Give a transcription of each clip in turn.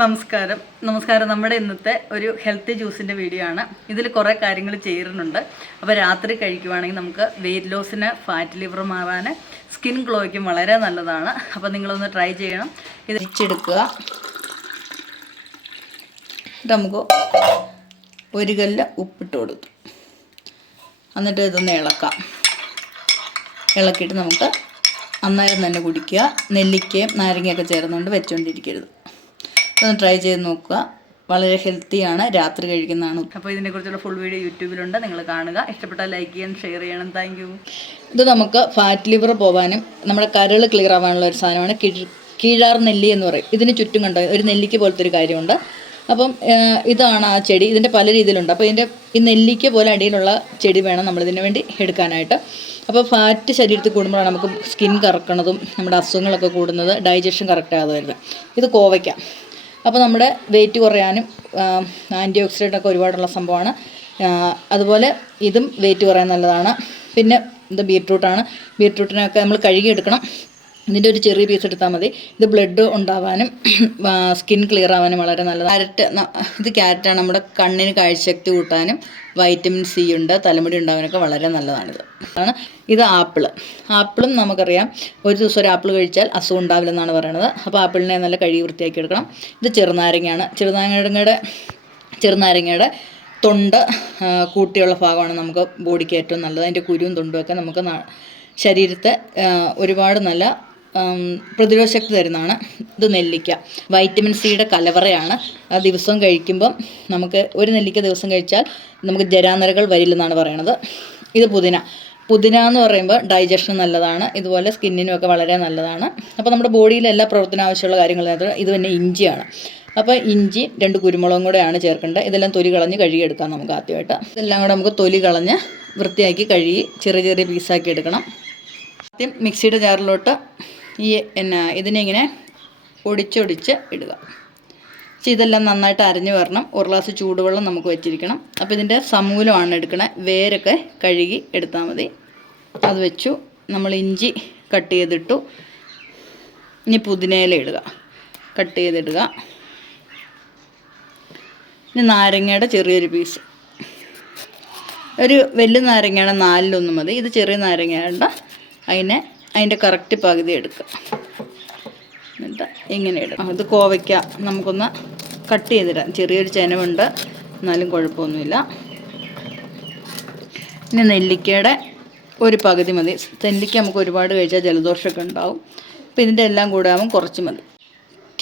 നമസ്കാരം. നമ്മുടെ ഇന്നത്തെ ഒരു ഹെൽത്തി ജ്യൂസിൻ്റെ വീഡിയോ ആണ്. ഇതിൽ കുറേ കാര്യങ്ങൾ ചേരുന്നുണ്ട്. അപ്പോൾ രാത്രി കഴിക്കുവാണെങ്കിൽ നമുക്ക് വെയിറ്റ് ലോസിന്, ഫാറ്റ് ലിവർ മാറാൻ, സ്കിൻ ഗ്ലോയ്ക്കും വളരെ നല്ലതാണ്. അപ്പോൾ നിങ്ങളൊന്ന് ട്രൈ ചെയ്യണം. ഇത് ഇച്ചെടുക്കുക. നമുക്ക് ഒരു കല്ല് ഉപ്പിട്ട് കൊടുത്തു. എന്നിട്ട് ഇതൊന്ന് ഇളക്കിയിട്ട് നമുക്ക് അന്നേരം തന്നെ കുടിക്കുക. നെല്ലിക്കയും നാരങ്ങയൊക്കെ ചേർന്നുകൊണ്ട് വെച്ചുകൊണ്ടിരിക്കരുത്. ഒന്ന് ട്രൈ ചെയ്ത് നോക്കുക. വളരെ ഹെൽത്തിയാണ്, രാത്രി കഴിക്കുന്നതാണ്. അപ്പോൾ ഇതിനെക്കുറിച്ചുള്ള ഫുൾ വീഡിയോ യൂട്യൂബിലുണ്ട്, നിങ്ങൾ കാണുക. ഇഷ്ടപ്പെട്ടാൽ ലൈക്ക് ചെയ്യണം, ഷെയർ ചെയ്യണം. Thank you. ഇത് നമുക്ക് ഫാറ്റ് ലിവർ പോകാനും നമ്മുടെ കരൾ ക്ലിയർ ആവാനുള്ള ഒരു സാധനമാണ്. കീഴാർ നെല്ലി എന്ന് പറയും. ഇതിന് ചുറ്റും കണ്ട ഒരു നെല്ലിക്ക പോലത്തെ ഒരു കാര്യമുണ്ട്. അപ്പം ഇതാണ് ആ ചെടി. ഇതിൻ്റെ പല രീതിയിലുണ്ട്. അപ്പോൾ ഇതിൻ്റെ ഈ നെല്ലിക്ക പോലെ അടിയിലുള്ള ചെടി വേണം നമ്മളിതിന് വേണ്ടി എടുക്കാനായിട്ട്. അപ്പോൾ ഫാറ്റ് ശരീരത്തിൽ കൂടുമ്പോഴാണ് നമുക്ക് സ്കിൻ കറക്കണതും നമ്മുടെ അസുഖങ്ങളൊക്കെ കൂടുന്നത്, ഡൈജഷൻ കറക്റ്റ് ആകാതെ വരുന്നത്. ഇത് കോവയ്ക്ക. അപ്പോൾ നമ്മുടെ വെയിറ്റ് കുറയാനും ആൻറ്റി ഓക്സിഡൻ്റൊക്കെ ഒരുപാടുള്ള സംഭവമാണ്. അതുപോലെ ഇതും വെയിറ്റ് കുറയാൻ നല്ലതാണ്. പിന്നെ ഇത് ബീറ്റ്റൂട്ടാണ്. ബീറ്റ്റൂട്ടിനൊക്കെ നമ്മൾ കഴുകിയെടുക്കണം. ഇതിൻ്റെ ഒരു ചെറിയ പീസ് എടുത്താൽ മതി. ഇത് ബ്ലഡ് ഉണ്ടാവാനും സ്കിൻ ക്ലിയർ ആവാനും വളരെ നല്ലതാണ്. ഇത് ക്യാരറ്റാണ്. നമ്മുടെ കണ്ണിന് കാഴ്ചശക്തി കൂട്ടാനും വൈറ്റമിൻ സി ഉണ്ട്, തലമുടി ഉണ്ടാവാനൊക്കെ വളരെ നല്ലതാണിത്. ഇത് ആപ്പിളും നമുക്കറിയാം, ഒരു ദിവസം ഒരു ആപ്പിൾ കഴിച്ചാൽ അസുഖം ഉണ്ടാവില്ലെന്നാണ് പറയുന്നത്. അപ്പോൾ ആപ്പിളിനെ നല്ല കഴുകി വൃത്തിയാക്കി എടുക്കണം. ഇത് ചെറുനാരങ്ങയാണ്. ചെറുനാരങ്ങയുടെ തൊണ്ട് കൂട്ടിയുള്ള ഭാഗമാണ് നമുക്ക് ബോഡിക്ക് ഏറ്റവും നല്ലത്. അതിൻ്റെ കുരുവും തൊണ്ടുമൊക്കെ നമുക്ക് ശരീരത്തെ ഒരുപാട് നല്ല പ്രതിരോധ ശക്തി തരുന്നതാണ്. ഇത് നെല്ലിക്ക, വൈറ്റമിൻ സിയുടെ കലവറയാണ്. ആ ദിവസവും കഴിക്കുമ്പം നമുക്ക് ഒരു നെല്ലിക്ക ദിവസം കഴിച്ചാൽ നമുക്ക് ജരാനരകൾ വരില്ലെന്നാണ് പറയണത്. ഇത് പുതിന എന്ന് പറയുമ്പോൾ ഡൈജഷൻ നല്ലതാണ്. ഇതുപോലെ സ്കിന്നിനും ഒക്കെ വളരെ നല്ലതാണ്. അപ്പോൾ നമ്മുടെ ബോഡിയിലെ എല്ലാ പ്രവർത്തന ആവശ്യമുള്ള കാര്യങ്ങൾ ഇത് തന്നെ ഇഞ്ചിയാണ്. അപ്പോൾ ഇഞ്ചി 2 കുരുമുളകും കൂടെയാണ് ചേർക്കേണ്ടത്. ഇതെല്ലാം തൊലി കളഞ്ഞ് കഴുകിയെടുക്കാം നമുക്ക് ആദ്യമായിട്ട്. ഇതെല്ലാം കൂടെ നമുക്ക് തൊലി കളഞ്ഞ് വൃത്തിയാക്കി കഴുകി ചെറിയ ചെറിയ പീസാക്കി എടുക്കണം. ആദ്യം മിക്സിയുടെ ജാറിലോട്ട് ഇതിനെ ഇങ്ങനെ ഒടിച്ചൊടിച്ച് ഇടുക. ഇതെല്ലാം നന്നായിട്ട് അരഞ്ഞു വരണം. 1 ഗ്ലാസ് ചൂടുവെള്ളം നമുക്ക് വെച്ചിരിക്കണം. അപ്പോൾ ഇതിൻ്റെ സമൂലമാണ് എടുക്കണേ. വേരൊക്കെ കഴുകി എടുത്താൽ മതി. അത് വെച്ചു. നമ്മൾ ഇഞ്ചി കട്ട് ചെയ്തിട്ടു. ഇനി പുതിനയില ഇടുക, കട്ട് ചെയ്തിടുക. ഇനി നാരങ്ങയുടെ ചെറിയൊരു പീസ്. ഒരു വലിയ നാരങ്ങയുടെ 4-1 മതി. ഇത് ചെറിയ നാരങ്ങയുടെ അതിൻ്റെ കറക്റ്റ് പകുതി എടുക്കുക. എന്നിട്ട് ഇങ്ങനെ ഇടുക. ഇത് കോവയ്ക്ക നമുക്കൊന്ന് കട്ട് ചെയ്തിടാം. ചെറിയൊരു ചെനവുണ്ട്, എന്നാലും കുഴപ്പമൊന്നുമില്ല. ഇനി നെല്ലിക്കയുടെ ഒരു പകുതി മതി. നെല്ലിക്ക നമുക്ക് ഒരുപാട് കഴിച്ചാൽ ജലദോഷമൊക്കെ ഉണ്ടാവും. അപ്പോൾ ഇതിൻ്റെ എല്ലാം കൂടെ ആകുമ്പോൾ കുറച്ച് മതി.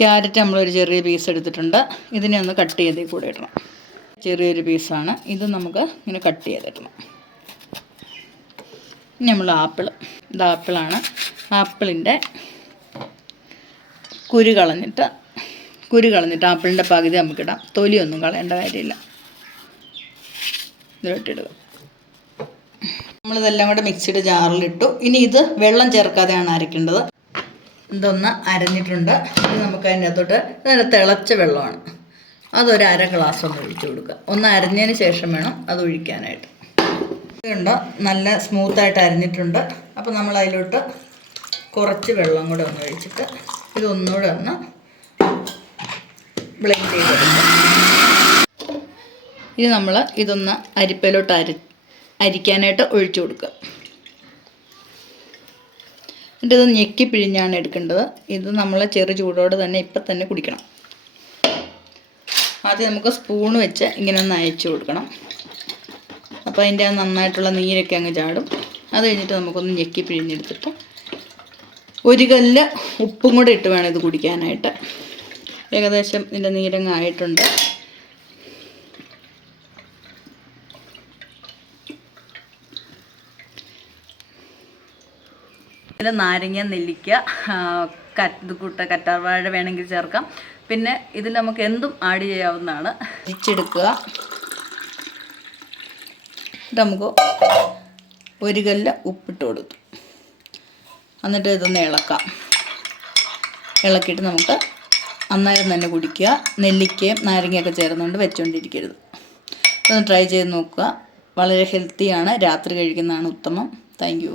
ക്യാരറ്റ് നമ്മളൊരു ചെറിയ പീസ് എടുത്തിട്ടുണ്ട്. ഇതിനെ ഒന്ന് കട്ട് ചെയ്തേ കൂടെ ഇടണം. ചെറിയൊരു പീസാണ് ഇത്. നമുക്ക് ഇങ്ങനെ കട്ട് ചെയ്തിടണം. ഇനി നമ്മൾ ഇത് ആപ്പിളാണ്. ആപ്പിളിൻ്റെ കുരു കളഞ്ഞിട്ട് ആപ്പിളിൻ്റെ പകുതി നമുക്കിടാം. തൊലിയൊന്നും കളയേണ്ട കാര്യമില്ല. ഇതിലോട്ടിടുക. നമ്മളിതെല്ലാം കൂടെ മിക്സിയുടെ ജാറിലിട്ടു. ഇനി ഇത് വെള്ളം ചേർക്കാതെയാണ് അരയ്ക്കേണ്ടത്. ഇതൊന്ന് അരഞ്ഞിട്ടുണ്ട്. ഇത് നമുക്ക് അതിൻ്റെ അകത്തോട്ട് നല്ല തിളച്ച വെള്ളമാണ്. അതൊരു 1/2 ഗ്ലാസ് ഒന്ന് ഒഴിച്ചു കൊടുക്കുക. ഒന്ന് അരഞ്ഞതിന് ശേഷം വേണം അത് ഒഴിക്കാനായിട്ട്. ഇതുണ്ടോ, നല്ല സ്മൂത്തായിട്ട് അരിഞ്ഞിട്ടുണ്ട്. അപ്പോൾ നമ്മൾ അതിലോട്ട് കുറച്ച് വെള്ളം കൂടെ ഒന്ന് ഒഴിച്ചിട്ട് ഇതൊന്നുകൂടെ ഒന്ന് ബ്ലെൻഡ് ചെയ്തെടുക്കാം. ഇത് നമ്മൾ ഇതൊന്ന് അരിപ്പയിലോട്ട് അരിക്കാനായിട്ട് ഒഴിച്ചു കൊടുക്കുക. എന്നിട്ട് ഇത് ഞെക്കി പിഴിഞ്ഞാണ് എടുക്കേണ്ടത്. ഇത് നമ്മൾ ചെറു ചൂടോടെ തന്നെ ഇപ്പം തന്നെ കുടിക്കണം. ആദ്യം നമുക്ക് സ്പൂൺ വെച്ച് ഇങ്ങനെ ഒന്ന് അയച്ചു കൊടുക്കണം. അപ്പോൾ അതിൻ്റെ നന്നായിട്ടുള്ള നീരൊക്കെ അങ്ങ് ചാടും. അത് കഴിഞ്ഞിട്ട് നമുക്കൊന്ന് ഞെക്കി പിഴിഞ്ഞെടുത്തിട്ട് 1 കല്ല് ഉപ്പും കൂടെ ഇട്ട് വേണം ഇത് കുടിക്കാനായിട്ട്. ഏകദേശം ഇതിൻ്റെ നീരങ്ങ് ആയിട്ടുണ്ട്. ഇതിൽ നാരങ്ങ, നെല്ലിക്ക, കറ്റാർവാഴ വേണമെങ്കിൽ ചേർക്കാം. പിന്നെ ഇതിൽ നമുക്ക് എന്തും ആഡ് ചെയ്യാവുന്നതാണ്. ഇടിച്ചെടുക്കുക. നമുക്ക് 1 കല്ല് ഉപ്പിട്ട് കൊടുത്തു. എന്നിട്ട് ഇതൊന്ന് ഇളക്കിയിട്ട് നമുക്ക് അന്നേരം തന്നെ കുടിക്കുക. നെല്ലിക്കയും നാരങ്ങയൊക്കെ ചേർന്നുകൊണ്ട് വെച്ചുകൊണ്ടിരിക്കരുത്. ഇതൊന്ന് ട്രൈ ചെയ്ത് നോക്കുക. വളരെ ഹെൽത്തിയാണ്, രാത്രി കഴിക്കുന്നതാണ് ഉത്തമം. Thank you.